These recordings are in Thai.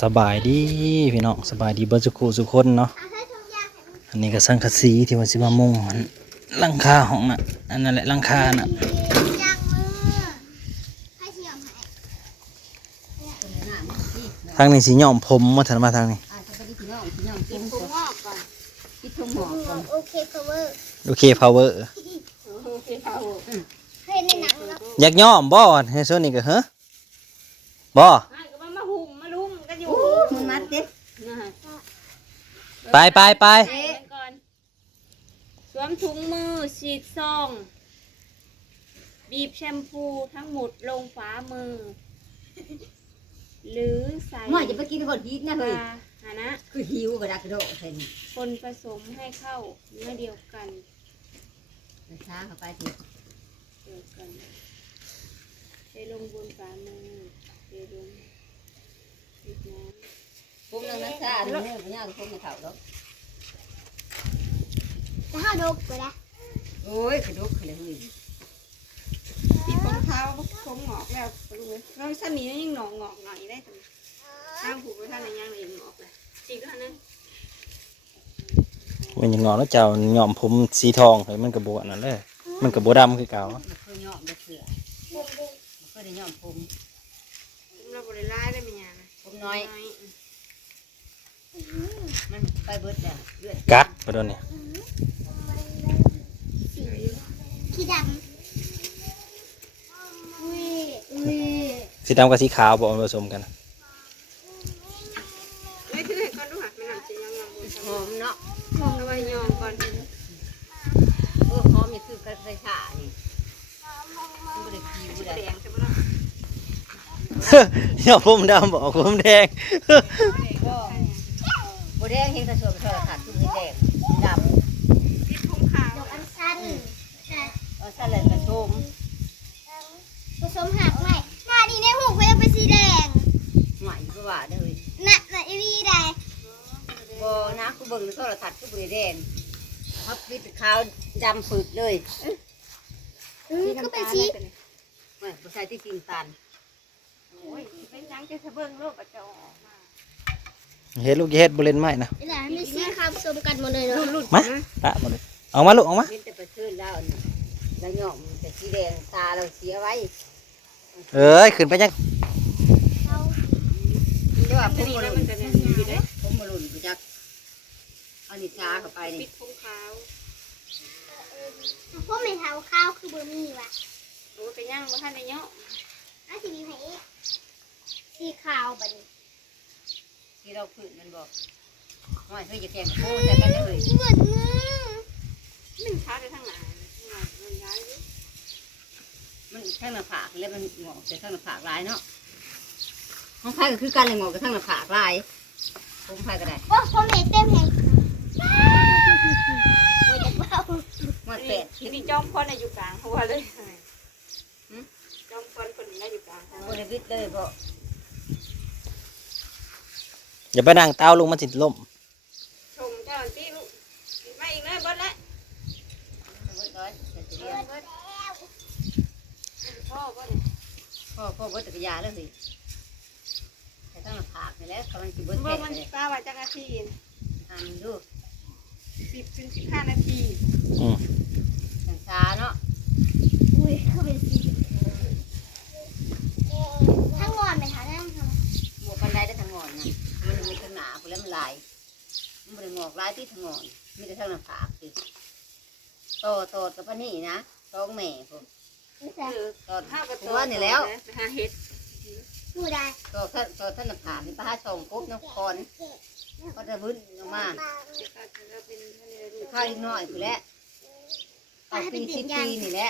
สบายดีพี่น้องสบายดีเบิดสุขุสุกคนเนาะอันนี้ก็สังกะสีที่ว่าสิมามุงมันหลังคาห้องน่ะอันนั้นแหละหลังคาน่ะทางนี้สิย้อมผมมาถันมาทางนี้โอเคพาวเวอร์อยากย้อมบ่ให้โซนี่ก็เฮ้อบ่ไปสวมถุงมือฉีดซองบีบแชมพูทั้งหมดลงฝามือหรือใส่ว่าจะไปกินคนฮิตนะเฮ้ยหานะคือหิวกระดักกระโดดเห็นคนผสมให้เข้าเนื้อเดียวกันช้าเข้าไปทีเดียวกันเทลงบนฝามือเทลงนิดน้ำผมนั่งนักชาดูเนี่ยผมย่างผมไม่เข่าแล้วจะห้าดกไปละโอ้ยกระดกเลยเฮ้ยติดรองเท้าผมหงอกแล้วรู้ไหมเราสั้นนี้ยังหงอกหน่อยได้แต่ข้างผูกไว้ท่านในย่างเลยหงอกเลยจีก็ท่านนั้นมันยังงอแล้วเจ้าย้อมผมสีทองเฮ้ยมันกระโบอันนั้นเลยมันกระโบดำคือเก่ามันเคยย้อมได้เถื่อมันเคยได้ย้อมผมเราบริไล่ได้ไหมเนี่ยผมน้อยมันไปเบิดแล้วเลือดกัดไปโดนเนี่ยสีดำสีดำกับสีขาวบอกผสมกันไม่ถือให้ก่อนดูค่ะมันหนักจะยังหอมเนาะหอมเอาไว้ยองก่อนหอมนี่คือกระใส่ชานี่มันไม่ได้คิวเลยแดงใช่ไหมล่ะย้อมผมดำบอกผมแดงโบแดงเห็นกระสอบกระถางตุ้มแดงดำติดผมขาวดอกอันสั้นสั้นเลยกระชมผสมหักใหม่หน้าดีในหูเขาจะเป็นสีแดงใหม่ก็ว่าได้เลยน่ะอีวีได้โบนะกูเบิ่งโทรทัศน์กูบริแดงพับปิดขาวดำฝืดเลยก็เป็นสีไม่ผู้ชายที่กินตันโอ้ยเป็นยังจะเบิ่งโลกกระจอกเฮ็ดลูกเฮ็ดบริเวณไม้นะมีสีขาวผสมกันหมดเลยเนาะมาปะหมดเลยเอามาลูกเอามาเป็นแต่ประเทินแล้วแล้วหย่อมแต่สีแดงตาเราเสียไว้เอ้ยขึ้นไปยังเดี๋ยวผมมาลุ่นผมมาลุ่นกูจักเอานิชาเข้าไปนี่ปิดผมขาวพวกเมทัลข้าวคือเบอร์มี่ว่ะโอ้ไปย่างมาท่านในเนาะสีมีไผ่สีขาวแบบนี้ที่เราฝืนมันบอกว่าเฮ้ยจะแกงโค้แต่กันเลยเหมือนมันช้าไปทางไหนมันย้ายมันทั้งหน้าผากแล้วมันงอกแต่ทั้งหน้าผากลายเนาะห้องไผ่ก็คือการเลยงอกกับทั้งหน้าผากลายผมไผ่ก็ได้โอ้ผมเห็นเต็มเลยว่าจะเบ้ามันเป็ดที่จอมพลอยู่กลางหัวเลยจอมพลคนนี้อยู่กลางหัวบริวิตเลยเพราะอย่าไปนั่งเต้าลุงมันสิล่มชมเจ้าที่ลูกไม่อีกเลยบดแล้วพ่อบดพ่อบดตะกี้ยาแล้วสิแต่ตั้งแต่ผักนี่แหละกำลังจะบดแก่มันป้าว่าจังนาทีดู10-15 นาทีจังช้าเนาะอุ้ยเขาเป็นสีทั้งงอนไปหานั่งทำหมวกกันได้ได้ทั้งงอนนะมันมีทั้งหนาคนแล้วมันลายมันเป็นงอกลายที่ทั้งงอนมีแต่ทั้งหน้าผากสิโตกับพันนี่นะต้องแม่ผมตอนผมว่านี่แล้วหาเห็ดดูได้ตัวท่านผ่านนี่ป้าชมปุ๊บน้ำคอนก็จะพื้นออกมาข้าวนิดหน่อยคือแล้วเอาปี10 ปีนี่แหละ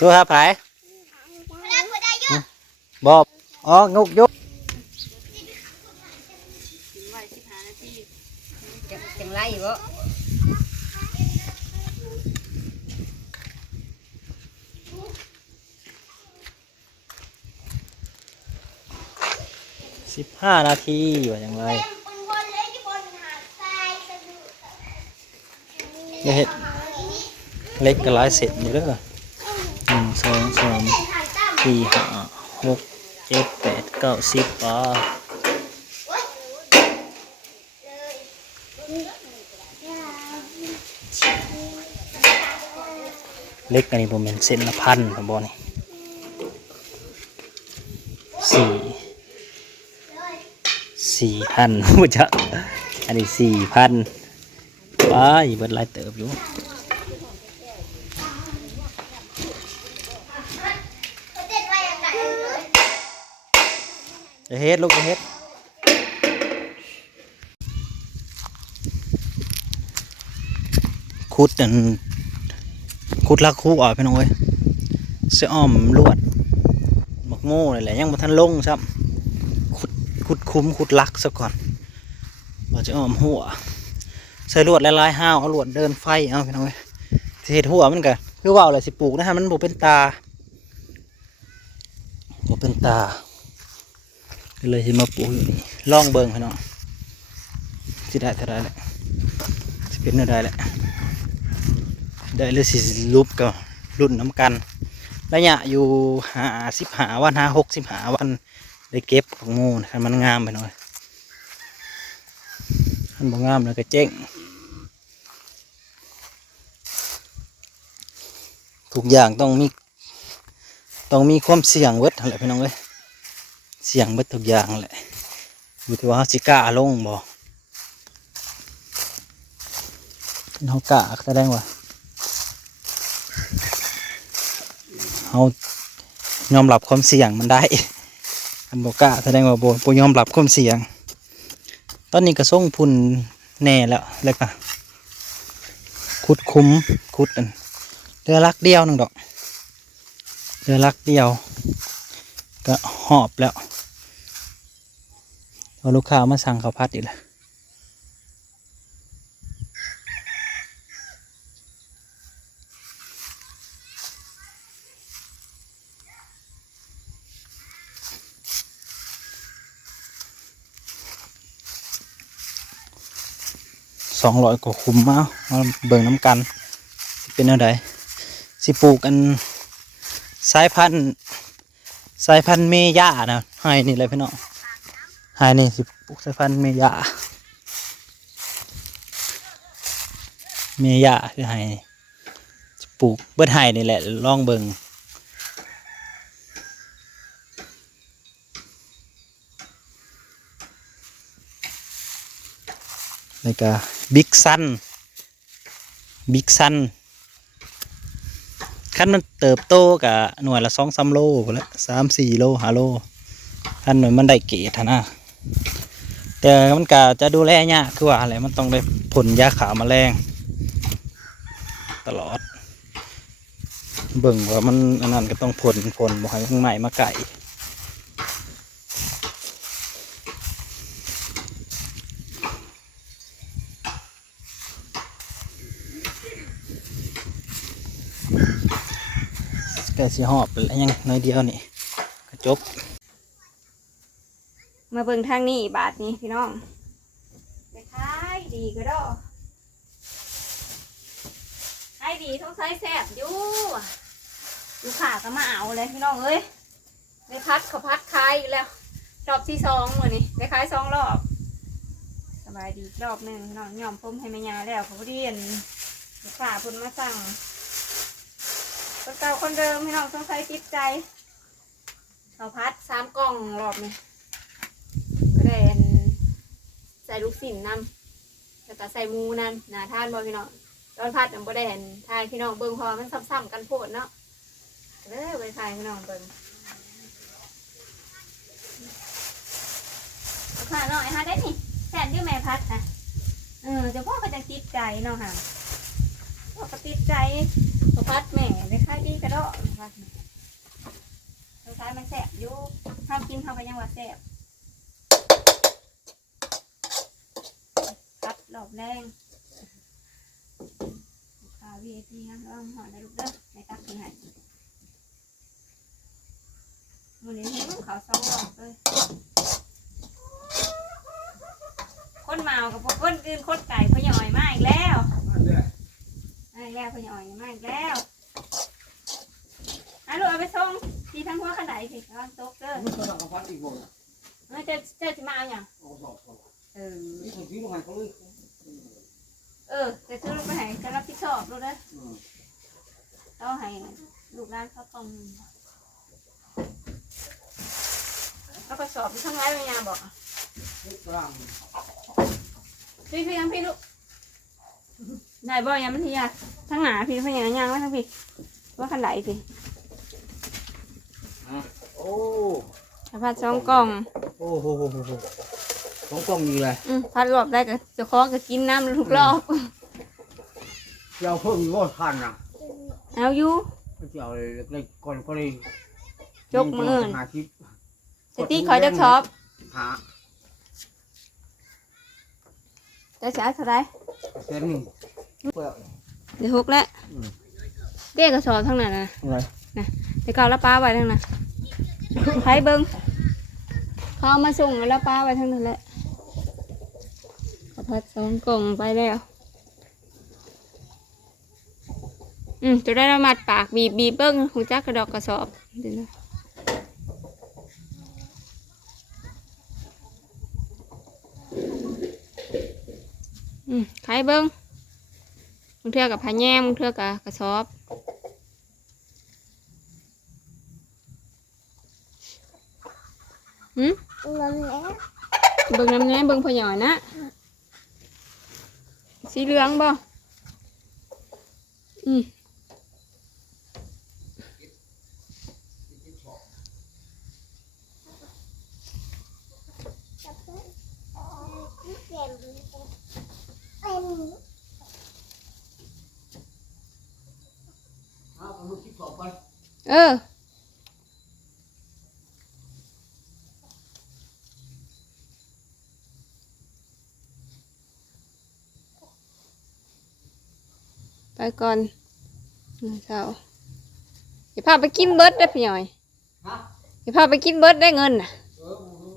ตัวหาไผ่บอกอ๋องุกยุกจังไรบ่ 15 นาทีว่าอย่างไรอย่าเห็ด เล็กก็หลายเศษอยู่เด้อ1 2 3 4 5 6 7 8 9 10ปลาเล็กอันนี้ผมเป็นเส้นละพันครับบอนี่4,000ผู้จักอันนี้4,000ว้ายเบิดหลายเติบอยู่จะเฮ็ดลูกจะเฮ็ดขุดลักคู่อ่ะพี่น้องเอ้ยเสื้ออ้อมลวดหมกโม่เลยแหละยังบ่ทันลงซ้ำขุดคุ้มขุดลักซะก่อนว่าจะอ้อมหัวใส่ลวดลายๆห้าวเอาลวดเดินไฟเอาพี่น้องเอ้ยสิเฮ็ดหัวมันก็คือว่าอะไรสิปลูกนะฮะมันบ่เป็นตาก็เลยสิมาปลูกอยู่นี่ลองเบิ่งพี่น้องสิได้เท่าไรแหละสิเป็นเท่าไรแหละได้หรือสิรูปก็รุ่นน้ำกันระยะอยู่55 วัน65 วันได้เก็บของโม่นะครับมันงามไปหน่อยมันบ่งามแล้วก็เจ๊งทุกอย่างต้องมีความเสี่ยงเวิร์ดอะไรพี่น้องเอ้ยเสี่ยงเบิดทุกอย่างแหละอยู่ที่ว่าเขาสิกล้าลงบ่เขากล้าแสดงว่าเขายอมรับความเสี่ยงมันได้อันบอกกล้าแสดงว่าบ่ยอมรับความเสี่ยงตอนนี้ก็ส่งพุ่นแน่แล้วก็ขุดคุ้มขุดอันเรือลักเดียวนึงดอกเรือลักเดียวก็หอบแล้วพอลูกค้ามาสั่งข้าวผัดอีกแล้ว200 กว่าคุ้มมาเบิ่งน้ำกันเป็นอะไรสิปลูกกันสายพันธุ์เมย่านะให้นี่เลยพี่น้องให้นี่สิปลูกสายพันธุ์เมย่าคือให้ปลูกเบิดให้นี่แหละลองเบิ่งแล้วก็บิ๊กซันขั้นมันเติบโตกับหน่วยละ2-3 โลแล้ว3-4 โล5 โลขั้นหน่วยมันได้เกรดนะแต่มันก็จะดูแลยากคือว่าอะไรมันต้องได้ผลยาขาแมลงตลอดเบิ่งว่ามันอันนั้นก็ต้องผลบ่ให้ข้างในมาไก่แต่สิหอบแล้วยังน้อยเดียวนี่ก็จบมาเบิ่งทางนี้บาทนี้พี่น้องไปขายดีก็ดอกขายดีต้องใช้แซ่บอยู่ลูกค้าก็มาเอาเลยพี่น้องเอ้ยได้พัดเขาพัดขายอีกแล้วรอบที่2มื้อนี้ได้ขาย2 รอบสบายดีรอบนึงพี่น้องยอมผมให้แม่ยาแล้วเขาเรียนลูกค้าเพิ่นมาสั่งเก่าคนเดิมพี่น้องต้องใช้จิตใจเขาพัด3 กล่องรอบนี้ก็ได้ใส่ลูกศิลป์นำแล้วก็ใส่หมูนำหนาทานบ่พี่น้องตอนพัดมันบ่ได้ทานพี่น้องเบิ่งพอมันซ้ำๆกันโพดเนาะเด้อไปทานพี่น้องเบิ่งค่ะน้อยฮะได้นี่แทนที่แม่พัดนะจะพ่อก็จะติดใจเนาะค่ะพ่อก็ติดใจพัดแม่ได้ค่าดีกระโดดพัดสุดท้ายมันแสบอยู่ข้าวกินข้าวไปยังว่าแสบพัดหลบแรงข้าววีทีนะลองห่อได้ลูกเด้อในตักกินให้วันนี้ให้เขา2 รอบเลยคนเมากับพวกคนอื่นคนไก่เขาหย่อยมากอีกแล้ว มาอีกแล้วพ่อใหญ่มาอีกแล้วลูกเอาไปส่งที่ทั้งหัวขนาดสิเอาตกเด้อ ไม่เคยทำกับพัดอีกบ่นะ เจ้าจะมาเอาอย่าง เอาสอบก่อน Ừ. นี่คนที่โรงงานเขาเลย แต่ซื้อลูกไปให้จะรับผิดชอบลูกเด้อ อืม ต้องให้ลูกร้านเขาต้องแล้วก็สอบทั้งไรเป็นยังบอก เฮ็ดกลาง พี่ทั้งพี่ลูกได้บ่ยังมันทีอ่ะทั้งหนาพี่พยังยังไว้ทั้งพี่ว่าขันไหลสิ โอ้ พัดสองกล่อง โอ้โหของกล้องอยู่เลย พัดรอบได้ก็จะคล้องก็กินน้ำทุกรอบ เจ้าเพิ่มอยู่ว่าทันนะ เอาอยู่ เจ้าเลยก่อนก็เลย ยกมือ หาทิป แต่ที่คอยจะชอบ หา จะใช้เท่าไร เส้นหนึ่ง เดี๋ยวหกแล้วเรียกกระสอบทั้งนั้นนะ อะไร เดี๋ยวเก่าแล้วป้าไว้ทั้งนั้นใช้เบิ้งเขาเอามาส่งแล้วป้าไว้ทั้งนั้นแหละพัดสองกล่องไปแล้วจะได้ระมัดปากบีบเบิ้งหูจักกระดอกกระสอบเดี๋ยวนะใครเบิ้งมึงเทือกับพาแง่มึงเทือกับกระสอบเงินแล้ว เบิ้งน้ำแง่เบิ้งพอหย่อยนะสีเหลืองบ่เอาลูกที่สอบไป ไปก่อนเช้าอย่าพาไปกินเบิร์ดได้พี่หน่อย ฮะ อย่าพาไปกินเบิร์ดได้เงินน่ะ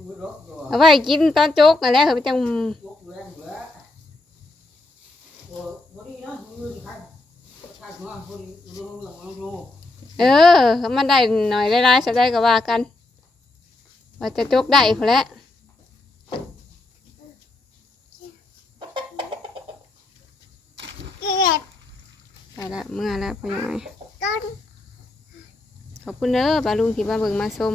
มือรถอยู่ เอาไว้กินตอนโจ๊กนั่นแหละเขาไปจัง ยกแรงอยู่แล้ววันนี้นะมือใครใครมาคนเรื่องอยู่ เขามันได้หน่อยหลายๆจะได้ก็ว่ากันว่าจะโจ๊กได้พอแล้ว เก็บ ไปละเมื่อแล้วพี่หน่อย ก้อน ขอบคุณเด้อป้าลุงที่มาเบิ่งมาชม